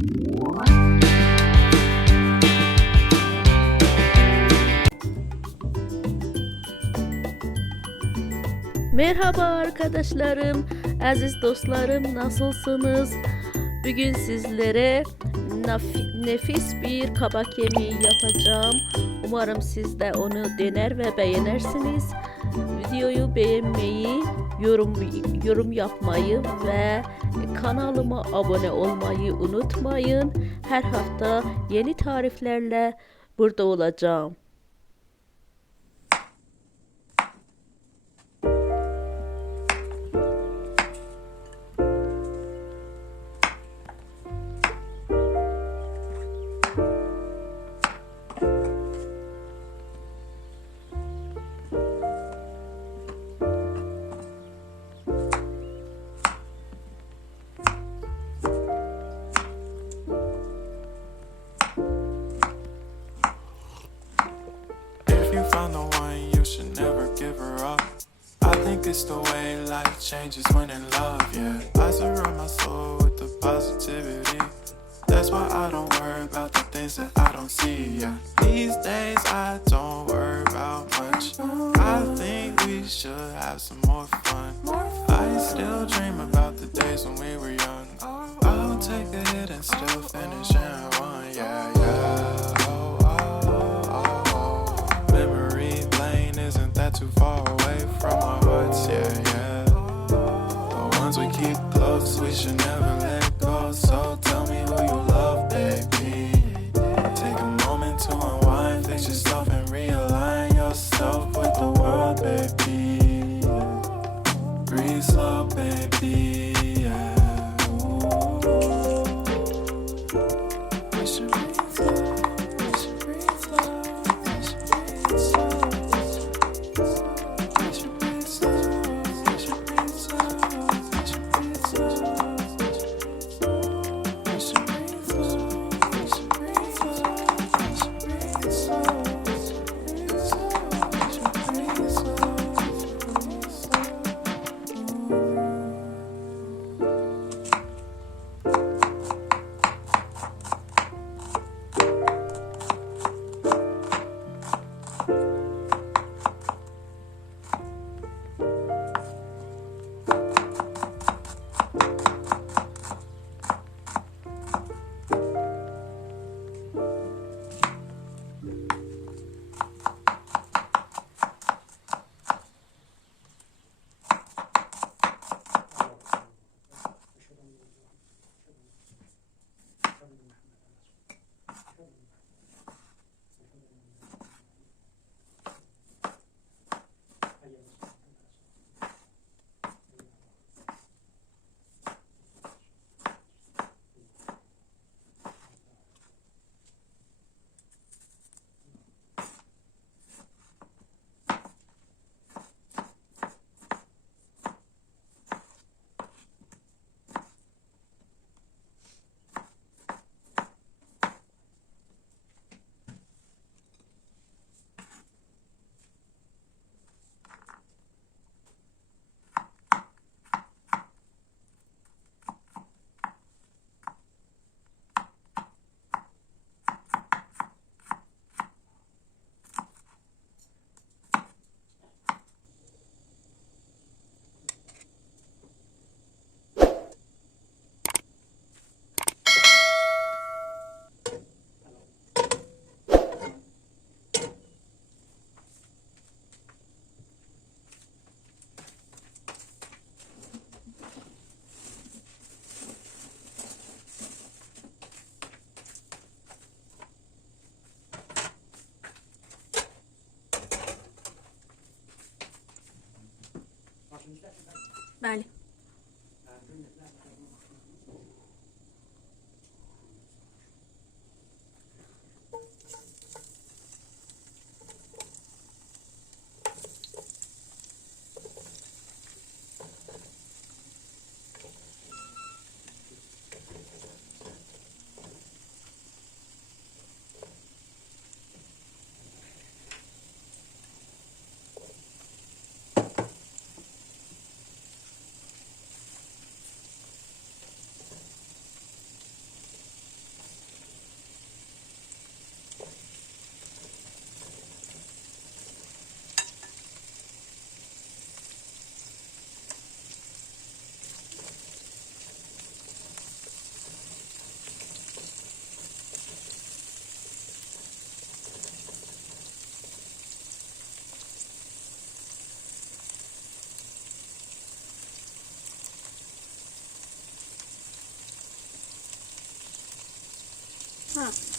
Merhaba arkadaşlarım, aziz dostlarım, nasılsınız? Bugün sizlere nefis bir kabak yemeği yapacağım. Umarım siz de onu dener ve beğenirsiniz. Videoyu beğenmeyi, yorum yapmayı ve kanalıma abone olmayı unutmayın. Her hafta yeni tariflerle burada olacağım. It's the way life changes when in love, yeah. I surround my soul with the positivity. That's why I don't worry about the things that I don't see, yeah. These days I don't worry about much. I think we should have some more fun. I still dream about the days when we were young. I'll take a hit and still finish in one, yeah, yeah. Oh, oh, oh, oh. Memory lane isn't that too far away from our hearts, yeah, yeah. The ones we keep close, we should never let go. So tell me who you love, baby. Take a moment to unwind, fix yourself and realign yourself with the world, baby. Breathe slow, baby, yeah. We should breathe slow, we should breathe slow, we should breathe slow. Vale. Ha.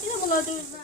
Ini mulai